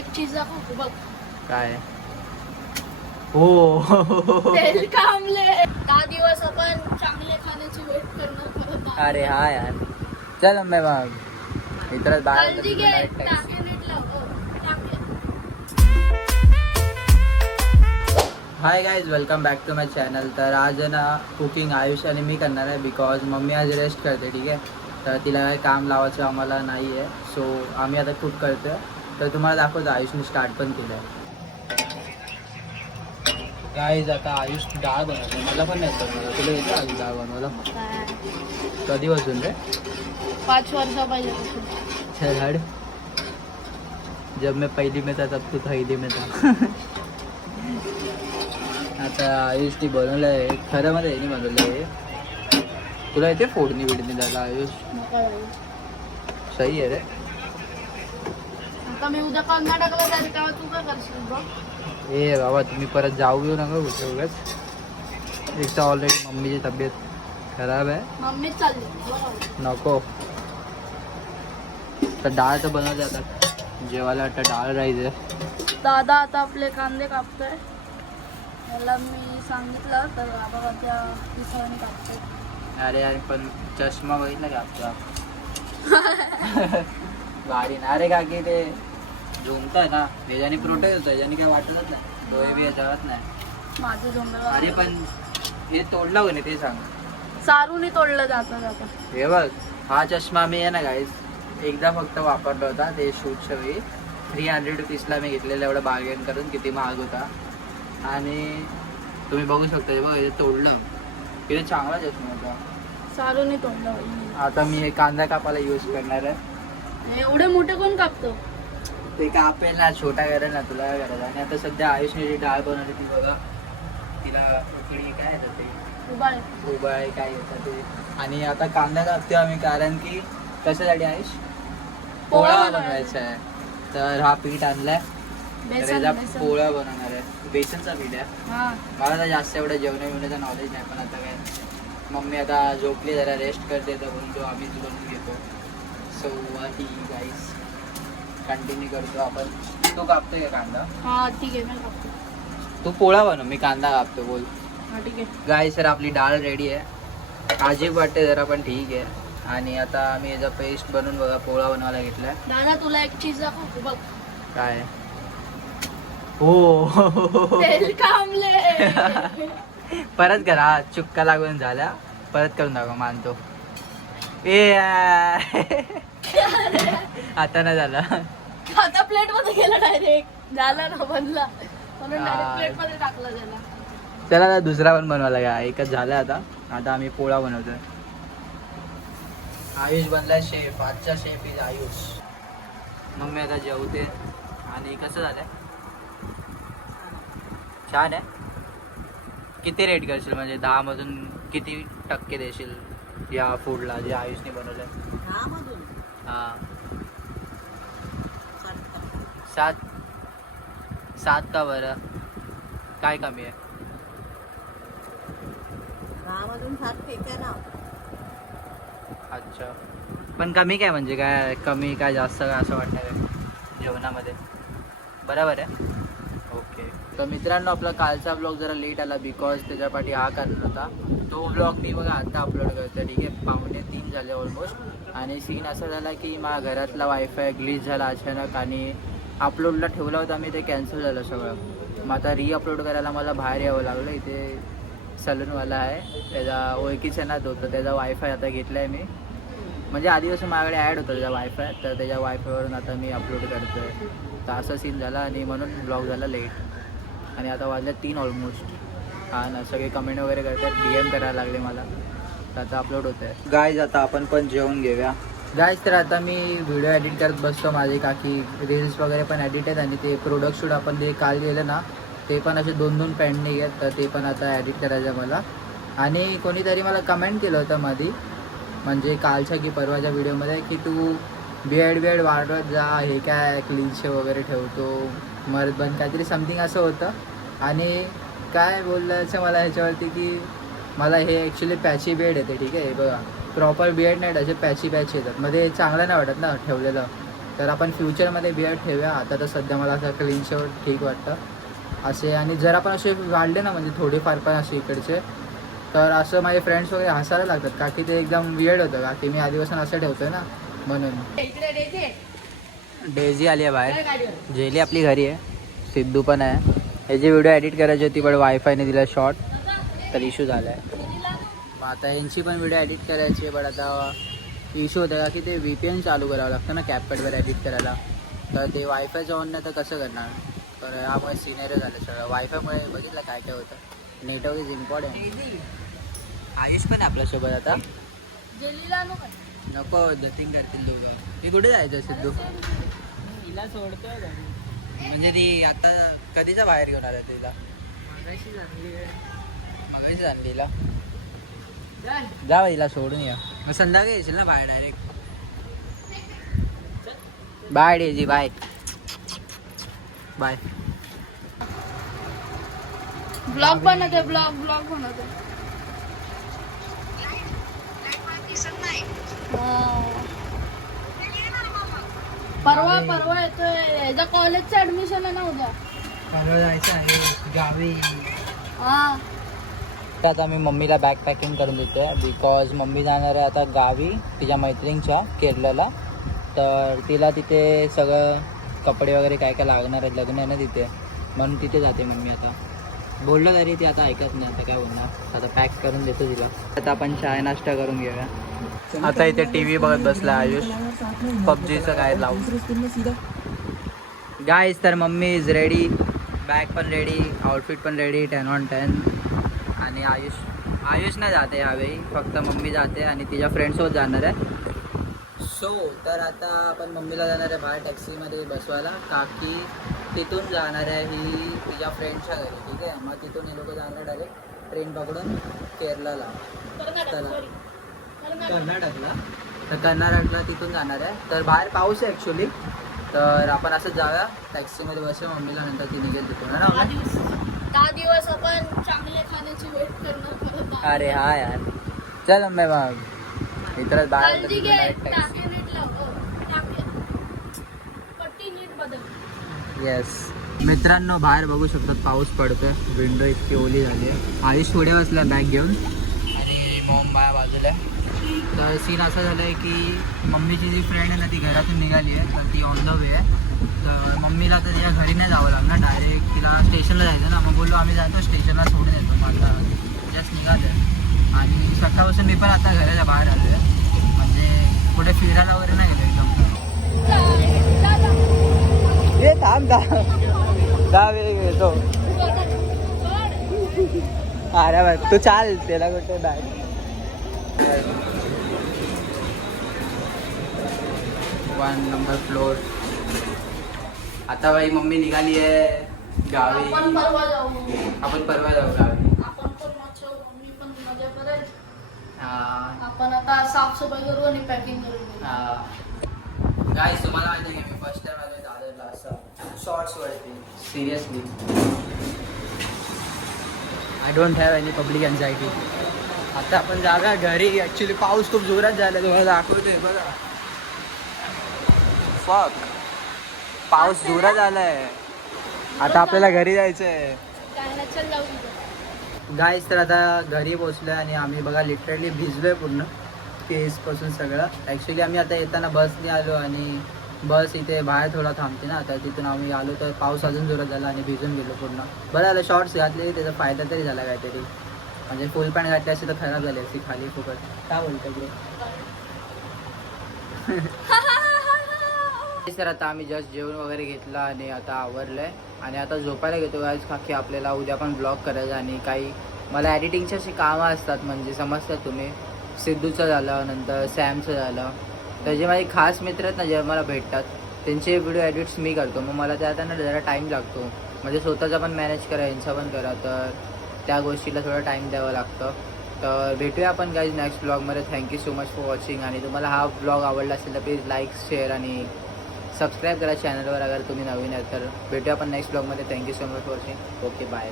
एक चीज दाखवू बघ. काय? हो. तेल कामले. दहा दिवस आपण चांगले खाण्याची वेट करणार. अरे हा यार. चल मग मग मित्र काळजी घे टाके नीट लाव टाके. Hi guys welcome back to my channel तर आज ना कुकिंग आयुष आणि मी करणार आहे बिकॉज मम्मी आज रेस्ट करते ठीक आहे? तर तिला काही काम लावायचं आम्हाला नाही आहे सो आम्ही आता कुक करतोय. तर तुम्हाला दाखवतो आयुषने स्टार्ट पण केलं आहे गाईज आता आयुष डाळ बनवतो मला पण नाही मला तुला येतं आयुष डाळ बनवायला? काय? कधीपासून रे? पाच वर्ष पाहिजे हड जब मैं पहली में था तब तू थैली में था. आता आयुषनी बनवलं आहे खरं मध्ये यांनी बनवलं आहे तुला येते फोडणी बिडणी द्यायला आयुष? सही आहे रे. आता मी उद्या कर्नाटकला जाईल तेव्हा तू काय करशील बघ ए बाबा तुम्ही परत जाऊ घेऊ नका कुठे उगाच. एक तर ऑलरेडी मम्मीची तब्येत खराब आहे. मम्मीच चालली. नको. तर डाळ तर बनवते आता. जेवायला वाटतं डाळ राहील दादा आता आपले कांदे कापतोय. त्याला मी सांगितलं तर बाबा त्या पिसाने कापतोय. अरे अरे पण चष्मा बघितला का आपला? भारी ना. अरे का की ते झुमतंय ना. त्याच्याने प्रोटेक्ट होतं त्याच्याने काय वाटतच नाही डोळे बी जात नाही. माझं जमलं अरे पण हे तोडलं का नाही ते सांग. सारूने तोडलं जातं जातं. हे बघ हा चष्मा मी आहे ना गाईस एकदा फक्त वापरला होता. ते शूटच्या वेळी थ्री हंड्रेड रुपीजला मी घेतलेलं एवढं बार्गेन करून किती महाग होता. आणि तुम्ही बघू शकता हे बघ हे तोडलं. किती चांगला चष्मा होता. सारूने तोडलं. आता मी हे कांदा कापायला यूज करणार आहे. एवढे मोठे कोण कापतो? ते कापेल ना छोटा करेल ना तुला काय करायचं आणि आता सध्या आयुषने जी डाळ बनवली ती बघा. तिला काय येतं ते. उबाळे. काय येतं ते? आणि आता कांदा कापतो आम्ही कारण की कशासाठी आयुष? पोळा बनवायचा आहे. तर हा पीठ आणलाय. पोळा बनवणार आहे. बेसनचा पीठ आहे. हा. मला तर जास्त एवढं जेवण बिवण्याचं नॉलेज नाही पण आता काय? मम्मी आता झोपली जरा रेस्ट करते तर म्हणून तो आम्हीच बनवून घेतो. सो ही गाईस कंटिन्यू करतो आपण. तो कापतोय का कांदा? हा ठीक आहे मी कापतो. तू पोळा बनव मी कांदा कापतो बोल. हा ठीक आहे. गाय सर आपली डाळ रेडी आहे. अजीब वाटते जरा पण ठीक आहे. आणि आता आम्ही याचा पेस्ट बनवून बघा पोळा बनवायला घेतलाय. दादा तुला एक चीज दाखवू बघ. काय? हो. तेल कामले परत करा चुक्का लागून झाल्या परत करून दाखव मानतो. ए. आता नाही झालं. आता प्लेटमध्ये गेला डायरेक्ट झाला ना बनला. म्हणून. डायरेक्ट प्लेटमध्ये टाकला त्याला. चला आता दुसरा पण बनवायला का एकच झालं आता. आता आम्ही पोळा बनवतोय. आयुष बनलाय शेफ. आजचा शेफ इज आयुष. मग मी आता जेवते. आणि कसं झालंय? छान आहे. किती रेट करशील? म्हणजे दहा मधून किती टक्के देशील या फूडला जे आयुषने बनवलंय? हा. सात सात का बरं? काय कमी आहे? सात ना. अच्छा. पण कमी काय म्हणजे? काय कमी काय जास्त काय असं वाटणार आहे जेवणामध्ये? बरोबर आहे? ओके. तर मित्रांनो आपला कालचा ब्लॉग जरा लेट आला बिकॉज त्याच्यापाठी हा कारण होता. तो ब्लॉग मी बघा आता अपलोड करतो ठीक आहे? पावणे तीन झाले ऑलमोस्ट आणि सीन असा झाला की माझ्या घरातला वायफाय ग्लीच झाला अचानक आणि अपलोडला ठेवला होता मी ते कॅन्सल झालं सगळं. मग आता रीअपलोड करायला मला बाहेर यावं लागलं इथे सलूनवाला आहे. त्याचा ओळखीचा ना तो त्याचा वायफाय आता घेतला आहे मी. म्हणजे आधीपासून माझ्याकडे ॲड होतं त्याचा वायफाय तर त्याच्या वायफायवरून आता मी अपलोड करतो आहे तर असं सीन झाला आणि म्हणून ब्लॉग झाला लेट आणि आता वाजल्या तीन ऑलमोस्ट हा ना सगळे कमेंट वगैरे करतात डी एम करायला लागले मला. तर आता अपलोड होत आहे गायज आता आपण पण जेवून घेऊया. गायस तर आता मी व्हिडिओ एडिट करत बसतो. माझे काकी रील्स वगैरे पण एडिट आहेत आणि ते प्रोडक्ट शूट आपण जे काल गेलं ना ते पण असे दोन दोन पॅन्ट निघत तर ते पण आता ॲडिट करायचं मला. आणि कोणीतरी मला कमेंट केलं होतं मधी म्हणजे कालच्या की परवाच्या व्हिडिओमध्ये की तू बेड बेड वाढवत जा हे काय क्लीनशे वगैरे ठेवतो मरत बंद काहीतरी समथिंग असं होतं. आणि काय बोलायचं मला ह्याच्यावरती की मला हे ॲक्च्युली पॅची बेड येते ठीक आहे हे बघा. प्रॉपर बेड नाही असे पॅची पॅच येतात. मध्ये चांगलं नाही वाटत ना ठेवलेलं. तर आपण फ्युचरमध्ये बिअर्ड ठेवूया. आता तर सध्या मला असं क्लीन शर्ट ठीक वाटतं. असे आणि जर आपण असे वाढले ना म्हणजे थोडेफार पण असे इकडचे. तर असं माझे फ्रेंड्स वगैरे हसायला लागतात. का की ते एकदम वियर्ड होतं. का की मी आधीपासून असं ठेवतोय ना म्हणून. डेझी. आली आहे बाहेर. जेली आपली घरी आहे. सिद्धू पण आहे. ह्याची व्हिडिओ एडिट करायची होती पण वायफायने दिला शॉर्ट तर इश्यू झाला आहे मग आता यांची पण व्हिडिओ एडिट करायची आहे पण आता इश्यू होतं का की ते व्ही पी एन चालू करावं लागतं ना कॅपकटवर एडिट करायला. तर ते वायफायचं ऑन नाही तर कसं करणार? तर यामुळे सिनेरियो झालं सगळं. वायफायमुळे बघितलं काय काय होतं. नेटवर्क इज इम्पॉर्टंट आयुष पण आपल्यासोबत आता. नको नको जतिंग करतील दोघं. मी कुठे जायचं सिद्धू? हिला सोडतोय म्हणजे ती आता कधीचा बाहेर घेऊन आला तिला? मगाशी चांगली मगाशी आणलीला जा हिला सोडून या. मग संध्याकाळी येशील ना बाहेर direct bye Daisy bye. Bye. Blog बनवते ब्लॉग ब्लॉग बनवते. परवा परवा येतोय. याच्या कॉलेजचं ऍडमिशन आहे ना उद्या. परवा जायचं आहे गावी. हा. आता मी मम्मीला बॅग पॅकिंग करून देते बिकॉज मम्मी जाणार आहे आता गावी तिच्या मैत्रिणीच्या केरळला. तर तिला तिथे सगळं कपडे वगैरे काय काय लागणार आहेत लग्न आहे ना तिथे. म्हणून तिथे जाते मम्मी आता. बोललं तरी ती आता ऐकत नाही आता काय बोलणार. आता पॅक करून देतो तिला. आता आपण चाय नाश्ता करून घेऊया. आता इथे टी व्ही बघत बसला आयुष. पबजीचं काय लावून गाईज तर मम्मी इज रेडी बॅग पण रेडी आउटफिट पण रेडी टेन ऑन टेन आणि आयुष आयुष नाही जाते यावेळी. फक्त मम्मी जाते आणि तिच्या फ्रेंडसोबत जाणार आहे. सो तर आता आपण मम्मीला जाणार आहे बाहेर टॅक्सीमध्ये बसवायला. काकी तिथून जाणार आहे ही तिच्या फ्रेंडच्या घरी ठीक आहे? मग तिथून हे लोक जाणार डायरेक्ट ट्रेन पकडून केरळला. तर कर्नाटकला. तर कर्नाटकला तिथून जाणार आहे. तर बाहेर पाऊस आहे ॲक्च्युली तर आपण असं जाऊया. टॅक्सीमध्ये बसूया. मम्मीला नंतर ती निघेल तिथून ना दहा मम्मी? दिवस दहा दिवस आपण चांगले खाण्याची वेट करणार परत दहा अरे हा यार. चल मम्मी मग इकडे बाहेर काळजी घे direct taxi. टाके नीट लाव हो, टाके. पट्टी नीट बदल. येस मित्रांनो बाहेर बघू शकतात पाऊस पडतोय. विंडो इतकी ओली झाली आहे. आयुष पुढे बसला बॅग घेऊन. आणि मॉम माझ्या बाजूला आहे. तर सीन असं झालं आहे की मम्मीची जी फ्रेंड आहे ना ती घरातून निघाली आहे तर ती ऑन द वे आहे. तर मम्मीला तर तिच्या घरी नाही जावं लागणार. डायरेक्ट तिला स्टेशनला जायचं ना. मग बोललो आम्ही जातो स्टेशनला सोडून येतो. आता जस्ट निघाले आणि सकाळपासून मी पण आता घराच्या बाहेर आलो आहे म्हणजे कुठे फिरायला वगैरे नाही गेलो एकदम. हे थांब दहा वेळ येतो. अरे बघ तू चाल त्याला कुठे नाही वन नंबर फ्लोर आता बाई मम्मी निघाली आहे गावी. आपण परवा जाऊ आपण परवा जाऊ गावी. आपण पण मच्छर मम्मी पण मज़ा करेल. हा, आपण आता साफसफाई करू आणि पॅकिंग करू. हा. Guys, तुम्हाला माहिती आहे मी फ़र्स्ट टाइम आलो दादरला असं शॉर्ट्स वरती. Seriously I don't have any public anxiety आता आपण जागा घरी ॲक्च्युली पाऊस खूप जोरात झाला तुम्हाला दाखवतोय बघा. फक पाऊस जोरात आलाय. आता आपल्याला घरी जायचं आहे तर आता घरी पोचलोय आणि आम्ही बघा लिटरली भिजलोय पूर्ण केसपासून सगळं. ॲक्च्युली आम्ही आता येताना बसने आलो आणि बस इथे बाहेर थोडा थांबते ना. तर तिथून आम्ही आलो तर पाऊस अजून जोरात झाला आणि भिजून गेलो पूर्ण. बरं झालं शॉर्ट्स घातले त्याचा फायदा तरी झाला काहीतरी. म्हणजे फुल पॅन्ट घातली अशी तर खराब झाली असती खाली फुकट काय बोलतो सर आता आम्ही जस्ट जेवण वगैरे घेतलं आणि आता आवरलंय. आणि आता झोपायला घेतो आज की आपल्याला उद्या पण ब्लॉग करायचं आणि काही मला एडिटिंगची अशी कामं असतात म्हणजे समजतात तुम्ही. सिद्धूचं झालं नंतर सॅमचं झालं. तर जे माझे खास मित्र आहेत ना जे मला भेटतात त्यांचे व्हिडिओ एडिट्स मी करतो. मग मला त्या त्यांना जरा टाईम लागतो. म्हणजे स्वतःचा पण मॅनेज करा यांचा पण करा तर त्या गोष्टीला थोडा टाईम द्यावा लागतं. तर भेटूया आपण काही नेक्स्ट ब्लॉगमध्ये thank you so much for watching आणि तुम्हाला हा ब्लॉग आवडला असेल तर प्लीज लाईक शेअर आणि सबस्क्राईब करा चॅनलवर अगर तुम्ही नवीन आहात तर भेटूया आपण नेक्स्ट ब्लॉगमध्ये thank you so much watching okay bye